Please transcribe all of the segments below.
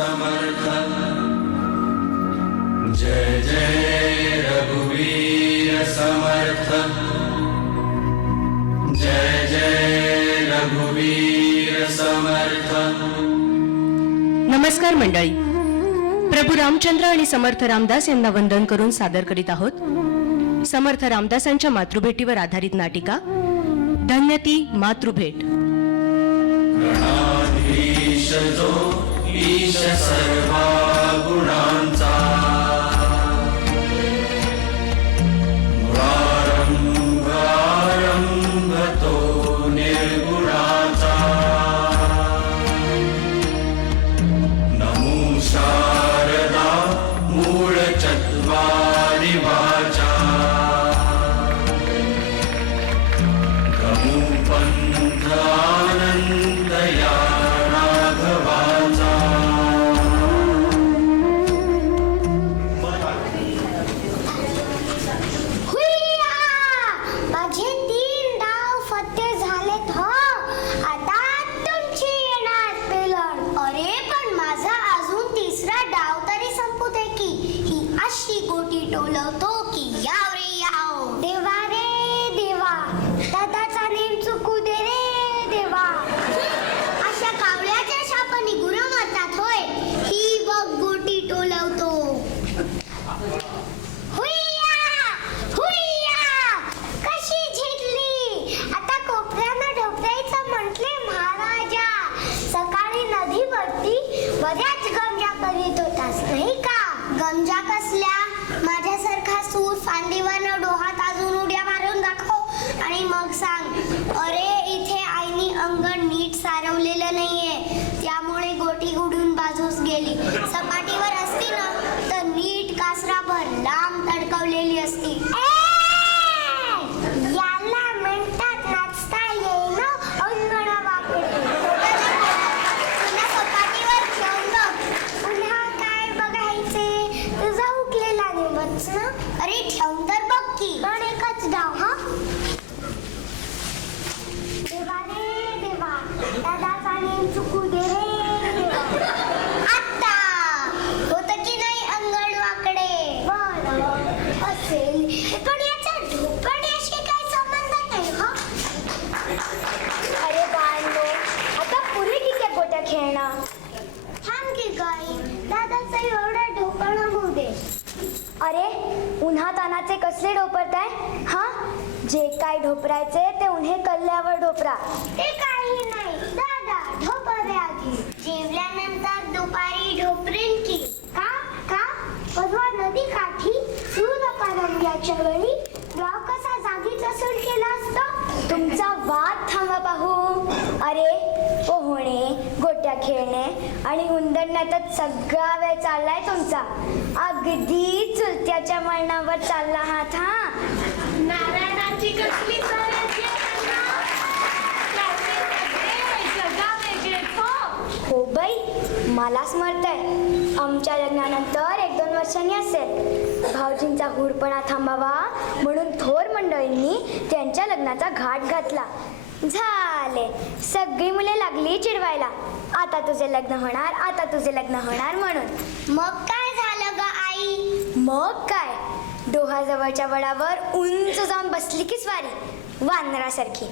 समर्थ। जय जय रघुवीर समर्थ। जय जय रघुवीर समर्थ। नमस्कार मंडळी, प्रभू रामचंद्र आणि समर्थ रामदास यांना वंदन करून सादर करीत आहोत समर्थ रामदासांच्या मातृभेटीवर आधारित नाटिका धन्य ती मातृभेट। गणाधीश जो ईश सर्वा गुणांचा, मुरारंभ आरंभ तो निर्गुणाचा। नमो शारदा मूळ चत्वारि वाचा, गमु पंथ आनंद या राघवाचा। हुय्या! माझे 3 डाव फत्ते झालेत हो. आता तुमची येणार पेलण. अरे पण माझा अजून 3रा डाव तरी संपू दे की. ही अशी गोटी टोलवतो की याव रे याव. देवा रे देवा, दादाचा नेम चुकू दे रे देवा. अशा कावळ्याच्या शापाने गुरु मरतात होय. ही बघ गोटी टोलवतो. हुय्या! हुय्या! कशी झेलली. आता कोपऱ्यानं ढोपरायचं म्हटले महाराजा. सकाळी नदीवरती बऱ्याच गमजा करीत होतास नाही का. गमजा कसल्या. माझ्यासारखा सूर फांदीवरनं डोहात अजून उड्या मारून दाखव आणि मग सांग. अरे इथे आईनी अंगण नीट सारवलेलं नाहीये, त्यामुळे गोटी उडून बाजूस गेली. सपाटीवर असती ना तर नीट कासराभर लांब तडकवलेली असती. याला म्हणतात नाचता येईना अंगणावाकडे. पुन्हा सपाटीवर ठेवून बघ. पुन्हा काय बघायचे. तुझा हुकलेला नेमच ना. अरे ठेवून तर बघ की. पण एकच डाव हा. देवा रे देवा, दादाचा नेम चुकू दे रे देवा. आता होतं की नाही अंगण वाकडे. बरं असेल, पण याचा ढोपण्याशी काही संबंध नाही हा. अरे बाळनो, आता पुरे की त्या गोट्या खेळणं. थांब की गाई, दादाचा एवढा ढोपणा होऊ दे. अरे उन्हा तानाचे कसले ढोपरताय हा. जे काय ढोपरायचे ते उन्हे कल्ल्यावर ढोपरा. ते काही नाही दादा, ढोपरे आधी. जेवल्यानंतर दुपारी ढोपरेन की. का का परवा नदी काठी सूर्यपारंब्याच्या वेळी गाव कसा जागीचा सूर केला असतो. तुमचा वाद थांबा पाहू. अरे पोहणे, गोट्या खेळणे आणि हुंदडण्यातच सगळा वेळ चाललाय तुमचा. अगदी चुलत्याच्या मळणावर चालला आहात हा. नारायणाची कसली हो बाई, मला स्मरतंय आमच्या लग्नानंतर 1-2 वर्षांनी असेल. भाऊजींचा हुरपणा थांबावा म्हणून थोर मंडळींनी त्यांच्या लग्नाचा घाट घातला. झाले, सगळी मुले लागली चिडवायला. आता तुझे लग्न होणार, आता तुझे लग्न होणार म्हणून. मग काय झालं ग आई. मग काय, डोहाजवळच्या वडावर उंच जाऊन बसली की स्वारी वानरासारखी.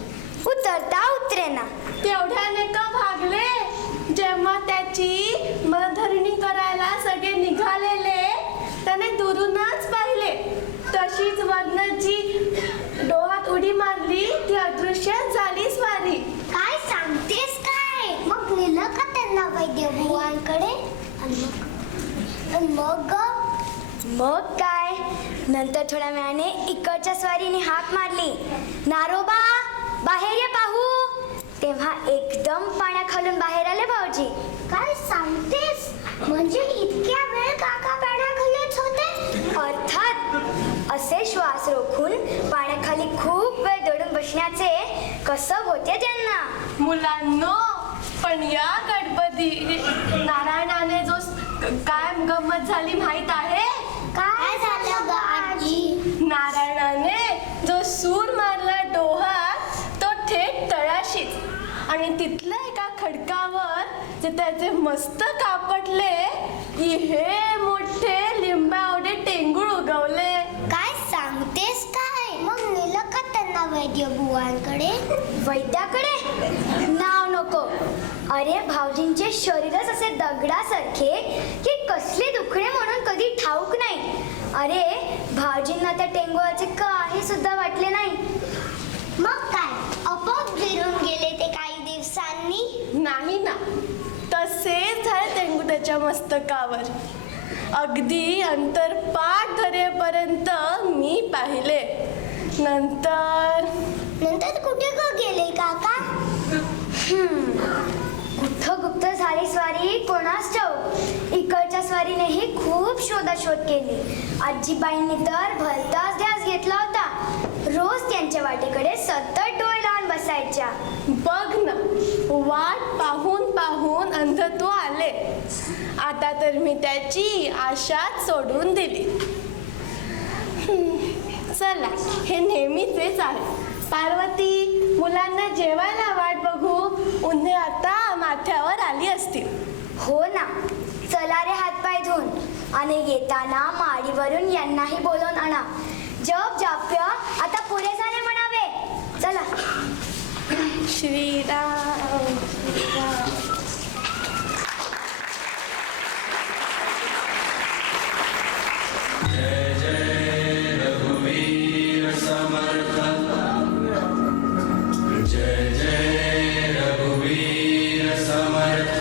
उतरता उतरेना. तेवढ्याने का भागले. जेव्हा त्याची मनधरणी करायला सगळे निघालेले त्याने दुरूनच पाहिले. तशीच वरनं जी डोहात उडी मारली ती अदृश्य झाली स्वारी. काय सांगतेस काय. मग नेलं का त्यांना वैद्य बुवांकडे. मग काय, नंतर थोड्या वेळाने इकडच्या स्वारीने हाक मारली. नारोबा बाहेर ये पाहू. तेव्हा एकदम पाण्याखालून बाहेर आले भाऊजी. काय सांगतेस. म्हणजे इतक्या वेळ काका पाण्याखालीच होते. अर्थात असे श्वास रोखून पाण्याखाली खूप वेळ दडून बसण्याचे कसं होते त्यांना. मुलांनो, पण या गणपती नारायणाने जो काय गंमत झाली माहित आहे. काय झालं ग आजी. नारायणाने जो सूर मारला डोहात तो थेट तळाशीच आणि तिथलं एका खडकावर जे त्याचे मस्तक आपटले की हे मोठे लिंबावडे टेंगूळ उगवले. काय सांगतेस काय? मग नेलं का त्यांना वैद्य बुवांकडे? वैद्याकडे? नाव नको. अरे भाऊजींचे शरीरच असे दगडासारखे की कसले दुखणे म्हणून कधी ठाऊक नाही. अरे भाऊजींना त्या टेंगुळाचे काही सुद्धा वाटले नाही. मग काय आपोआप गिरून गेले ते काही दिवसांनी? नाही ना, तसेच झाले टेंगू त्याच्या मस्तकावर. अगदी अंतरपाठ धरेपर्यंत मी पाहिले. नंतर कुठे ग गेले काका? कुठं गुप्त झाली स्वारी कोणास ठाऊक. इकडच्या स्वारीनेही खूप शोधाशोध केली. आजीबाईंनी तर भलताच ध्यास घेतला होता. रोज त्यांच्या वाटेकडे सतत डोळे लावून बसायच्या. बघ ना, वाट पाहून पाहून अंधत्व आले. आता तर मी त्याची आशाच सोडून दिली. चला, हे नेहमीचेच आहे. पार्वती, मुलांना जेवायला वाट बघू. उन्हे आता माथ्यावर आली असतील. हो ना, चला रे हातपाय धुवून. आणि येताना माडीवरून यांनाही बोलवून आणा. जप जाप्य आता पुरे झाले म्हणावे. चला. श्रीराम श्रीराम. जय जय रघुवीर समर्थ. जय जय रघुवीर समर्थ.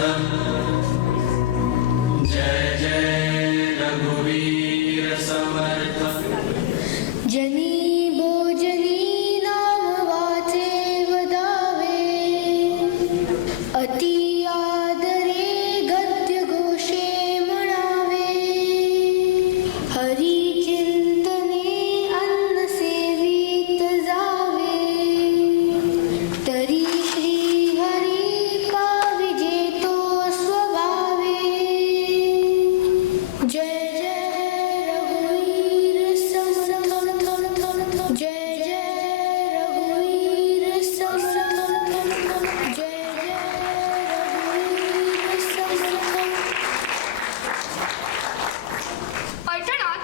जय जय रघुवीर समर्थ. जनी भोजनी नाम वाचे वदावे. अति आदरे गद्य घोषे म्हणावे. हरी चिंतने अन्न सेवित जावे. तरी श्री हरी का विजेतो स्वभावे. जय जय रघुवीर समर्थ. जय जय रघुवीर समर्थ. जय जय रघुवीर समर्थ. पैठणात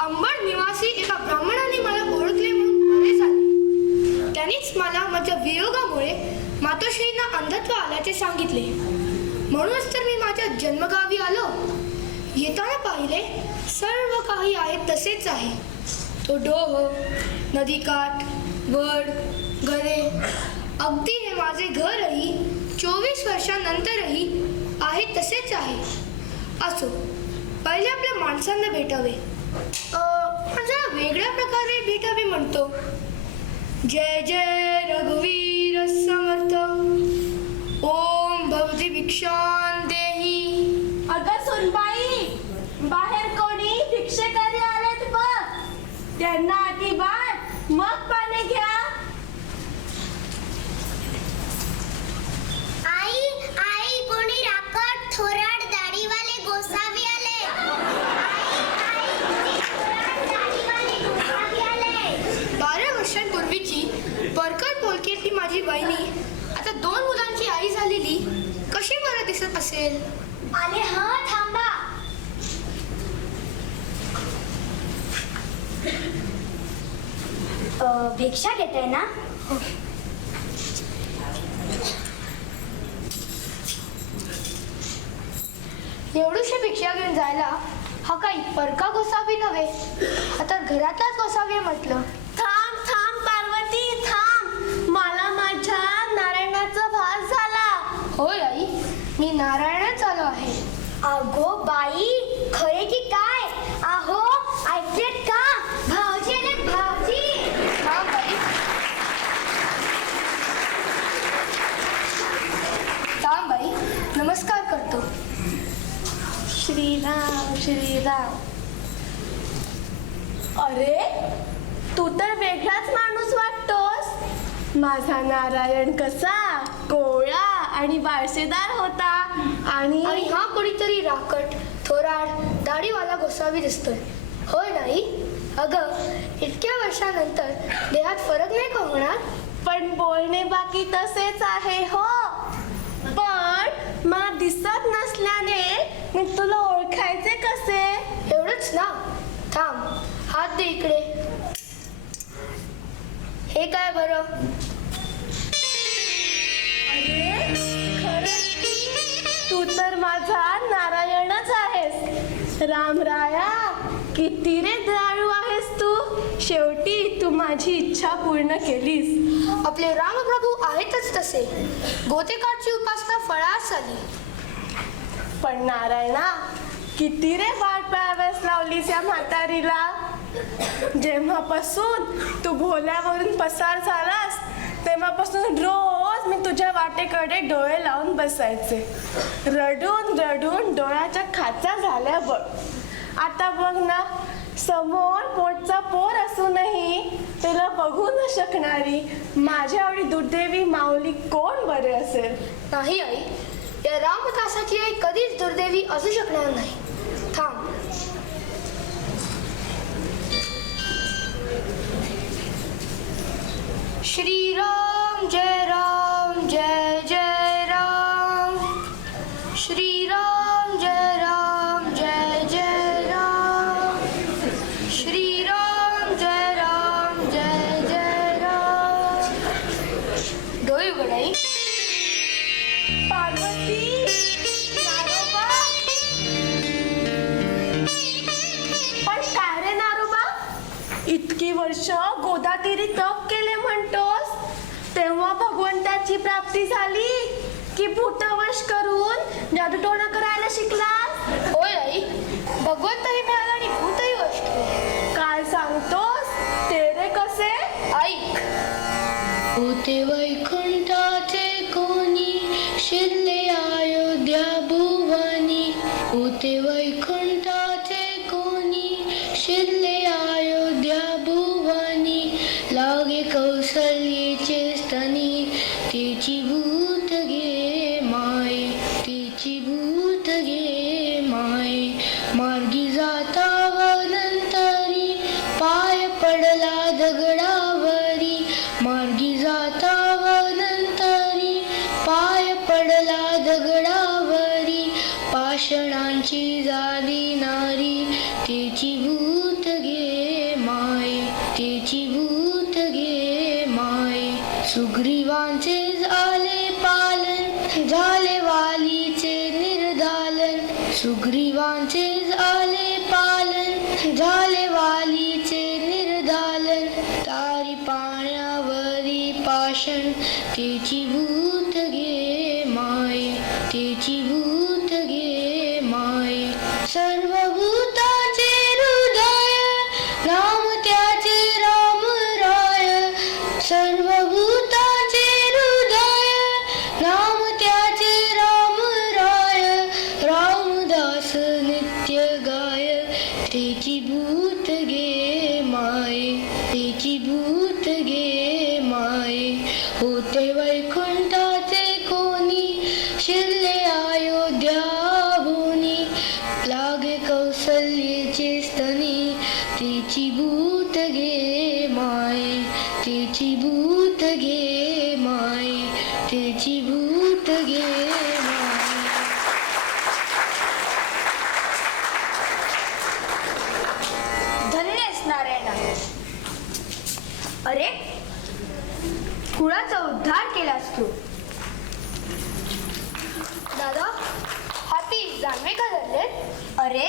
अंबड निवासी एका ब्राह्मणाने मला ओळखले म्हणून बरे झाले. त्यांनीच मला माझ्या वियोगामुळे मातोश्रींना अंधत्व आल्याचे सांगितले. म्हणूनच तर मी माझ्या जन्मगावी आलो. येताना पाहिले सर्व काही आहे तसेच आहे. तो डोह, नदीकाठ, वड, घरे, अगदी हे माझे घरही 24 वर्षांनंतरही आहे तसेच आहे. असो, पहिले आपल्या माणसांना भेटावे. पण जरा वेगळ्या प्रकारे भेटावे म्हणतो. जय जय रघुवीर समर्थ. ओम भवती भिक्षां देही. अगं सुनबाई, बाहेर कोणी भिक्षेकरी आलेत बघ. त्यांना आधी वाट, मग पाणी घ्या. आई आई कोणी राकट थोराड दाढीवाले गोसावी आले. आई कोणी थोराड दाढीवाले गोसावी आले. 12 वर्षांपूर्वीची परकर पोलकेतली माझी वहिनी आता 2 मुलांची आई झालेली कशी बरं दिसत असेल. आले. हा थांबा. भिक्षा घेताय ना? एवढीशी भिक्षा घेऊन जायला हा काही परका गोसावी नव्हे, आता घरातलाच गोसावी म्हटलं. थांब थांब पार्वती, थांब. मला माझ्या नारायणाचा भास झाला. होय आई, मी नारायणच आलो आहे. अगो बाई, खरे की काय? आहो ऐकलेत का? भाऊजी आले, भाऊजी. हा बाई, थांब बाई, नमस्कार करतो. श्रीराम श्रीराम. अरे, तू तर वेगळाच माणूस वाटतोस. माझा नारायण कसा कोवळा आणि बाळशेदार होता. आणि हा कोणीतरी राकट थोराड दाढीवाला गोसावी दिसतोय. होय नाही? अगं, इतक्या वर्षानंतर देहात फरक नाही का होणार? पण बोलणे बाकी तसेच आहे हो. ना. थांब, हात दे इकडे. हे काय बरं? अरे खरंच तू तर माझा नारायणच आहेस. रामराया, किती रे दयाळू आहेस तू. शेवटी तू माझी इच्छा पूर्ण केलीस. आपले रामप्रभू आहेतच तसे. गोतेकाची उपासना फळास आली. पण नारायणा, किती रे वाट पाहाव्यास लावलीस या म्हातारीला. जेव्हापासून तू भोल्यावरून पसार झालास तेव्हापासून रोज मी तुझ्या वाटेकडे डोळे लावून बसायचे. रडून रडून डोळ्याच्या खाचा झाल्या बघ. आता बघ ना, समोर पोटचा पोर असूनही तुला बघू न शकणारी माझ्या आवडी दुर्दैवी माऊली कोण बरे असेल. नाही आई, या रामदासाची आई कधीच दुर्दैवी असू शकणार नाही. थांब. श्रीराम जय राम जय जय राम. श्रीराम जय राम जय जय राम. श्रीराम जय राम जय जय राम. डोळे उघड आई. पार्वती, नारोबा. पण काय रे नारोबा, इतकी वर्ष गोदातीरी तप केले म्हणतोस, तेव्हा भगवंताची प्राप्ती झाली की भूतवश करून जादूटोणा करायला शिकलास? होय आई, भगवंतही मिळाला आणि भूतही वश केले. काय सांगतोस? ते रे कसे? ऐक. होते वैकुंठाचे कोणी, शिरले अयोध्या भुवनी. होते वैकुंठाचे कोणी, शिरले अयोध्या भुवनी. लागे कौसल्येचे स्तनी, तिची भूत घे माय. तिची भूत घे माय. मार्गी जाता वनंतरी, पाय पडला दगडावरी. मार्गी जाता वनंतरी, पाय पडला दगडावरी. पाषाणांची झाली नारी, तिची भूत घे माय. तिची भूत घे माय. सुग्रीवांचे झाले पालन, झाले वालीचे निर्दालन. सुग्रीवांचे झाले पालन, झाले वालीचे निर्दालन. तारी पाण्यावरी पाषाण, तिची भूत घे माय. तिची भूत घे माय. सर्व भूतांचे हृदय, नाम त्याचे राम राय. सर्व भूतांचे हृदय, नाम त्याचे राम राय. रामदास नित्य गाय, तिची भूत घे माय. तिची भूत घे माय. होते वैकुंठाचे कोणी, शिरले अयोध्या भुवनी. लागे कौसल्येचे स्तनी, तिची भूत घे माय. तिची भूत घे माय. तिची भूत घे माय. धन्यस नारायणा. अरे, कुणाचा उद्धार केलास तू. दादा, हाती जानवे का धरले? अरे,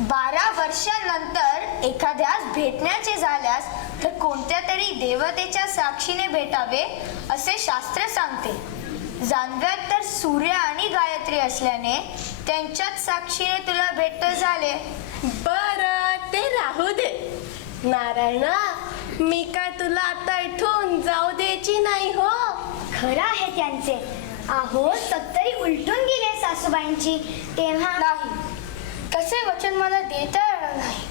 12 वर्षांनंतर एखाद्यास भेटण्याचे झाल्यास तर कोणत्या तरी देवतेच्या साक्षीने भेटावे असे शास्त्र सांगते. जानव्यात तर सूर्य आणि गायत्री असल्याने त्यांच्याच साक्षीने तुला भेट झाले. बरं, ते राहू दे. नारायणा, मी काय तुला आता इथून जाऊ द्यायची नाही हो. खरं आहे त्यांचे. अहो, सत्तरी उलटून गेले सासूबाईंची तेव्हा. नाही, तसे वचन मला देता येणार नाही.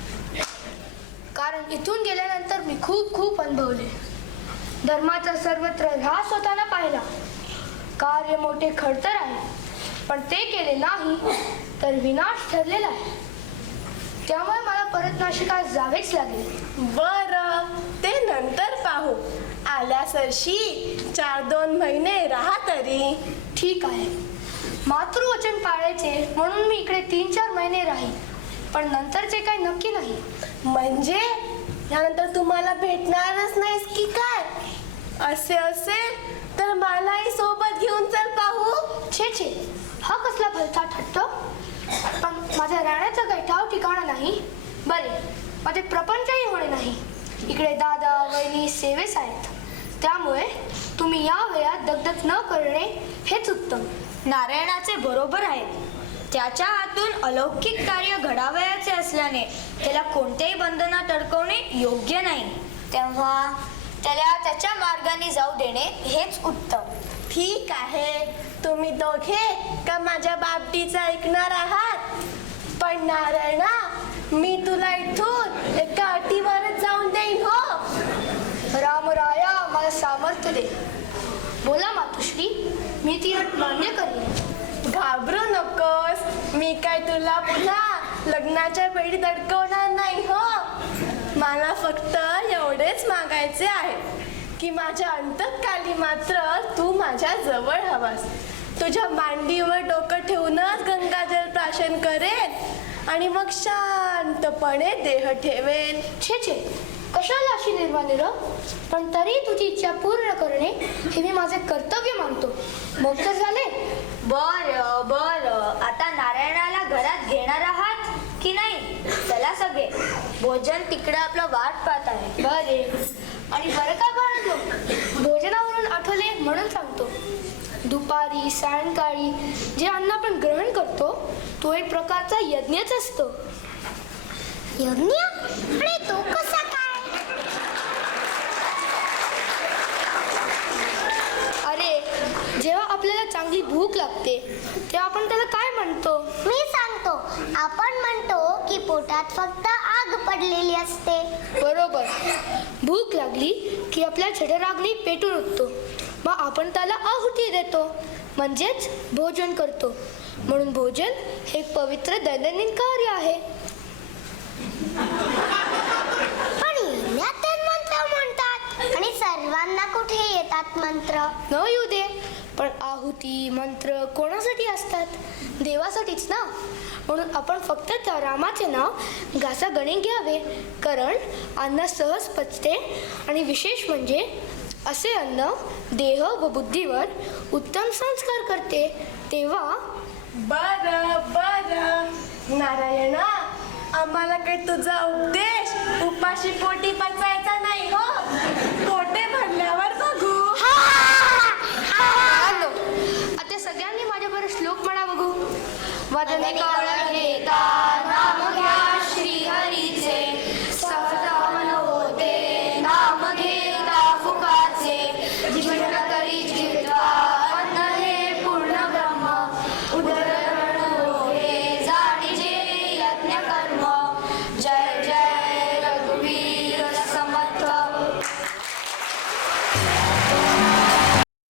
कारण इथून गेल्यानंतर मी खूप खूप अनुभवले. धर्माचा सर्वत्र ऱ्हास होताना पाहिला. कार्य मोठे खडतर आहे, पण ते केले नाही तर विनाश ठरलेला आहे. त्यामुळे मला परत नाशिकात जावेच लागेल. बरं, ते नंतर पाहू. आल्यासरशी 4-2 महिने राहा तरी. ठीक आहे, मातृवचन पाळायचे म्हणून मी इकडे 3-4 महिने राहील. पण नंतरचे काही नक्की नाही. म्हणजे यानंतर तुम्हाला भेटणारच नाहीस की काय? असे असेल तर मलाही सोबत घेऊन चल पाहू. छे छे, हा कसला भलता हट्ट. पण माझ्या राहण्याचं काही ठाव ठिकाणं नाही. बरे, माझे प्रपंचही होणे नाही. इकडे दादा वहिनी सेवेस आहेत, त्यामुळे तुम्ही या वेळात दगदग न करणे हेच उत्तम. नारायणाचे बरोबर आहे. त्याच्या हातून अलौकिक कार्य घडावयाचे असल्याने त्याला कोणत्याही बंधनात अडकवणे योग्य नाही. तेव्हा त्याला त्याच्या मार्गाने जाऊ देणे हेच उत्तम. ठीक आहे, तुम्ही दोघे का माझ्या बाबतीचं ऐकणार आहात? पण नारायणा, मी तुला इथून एका अटीवरच जाऊन देईन. हो, रामराया मला सामर्थ्य दे. बोला मातुश्री, मी ती अट मान्य करीन. घाबरू नकोस, मी काय तुला पुन्हा लग्नाच्या वेळी अडकवणार नाही. हो, मला फक्त एवढेच मागायचे आहे की माझ्या अंतकाली मात्र तू माझ्या जवळ हवास. तुझ्या मांडीवर डोकं ठेवूनच गंगाजल प्राशन करेन आणि मग शांतपणे देह ठेवेन. छे छे, कशाला अशी निर्माण र? पण तरी तुझी इच्छा पूर्ण करणे हे मी माझे कर्तव्य मानतो. मग तर झाले. बरं बरं, आता नारायणाला घरात घेणार आहात की नाही? चला सगळे, भोजन तिकडे आपलं वाट पाहत आहे. बरे, आणि बरं का बाळांनो, भोजनावरून आठवले म्हणून सांगतो. दुपारी सायंकाळी जे अन्न आपण ग्रहण करतो तो एक प्रकारचा यज्ञच असतो. यज्ञ? आणि तो कसा काय? अरे, जेव्हा आपल्याला चांगली भूक लागते तेव्हा आपण त्याला काय म्हणतो? मी सांगतो, आपण म्हणतो की पोटात फक्त आग पडलेली असते. बरोबर. भूक लागली की आपल्या जठराग्नी पेटून उठतो, मग आपण त्याला आहुती देतो, म्हणजेच भोजन करतो. म्हणून भोजन हे एक पवित्र दैनंदिन कार्य आहे. पण येण्यात मंत्र म्हणतात आणि सर्वांना कुठे येतात मंत्र? न येऊ दे, पण आहुती मंत्र कोणासाठी असतात? देवासाठीच ना. म्हणून आपण फक्त त्या रामाचे नाव घासागणी घ्यावे, कारण अन्न सहज पचते आणि विशेष म्हणजे असे अन्न देह व बुद्धीवर उत्तम संस्कार करते. तेव्हा बरं बरं नारायणा, आम्हाला काही तुझा उपदेश उपाशी पोटी पचायचा नाही. हो, पोटे भरल्यावर बघू. बाळांनो, आता सगळ्यांनी माझ्याबरोबर श्लोक म्हणा बघू. वदने काळ घेता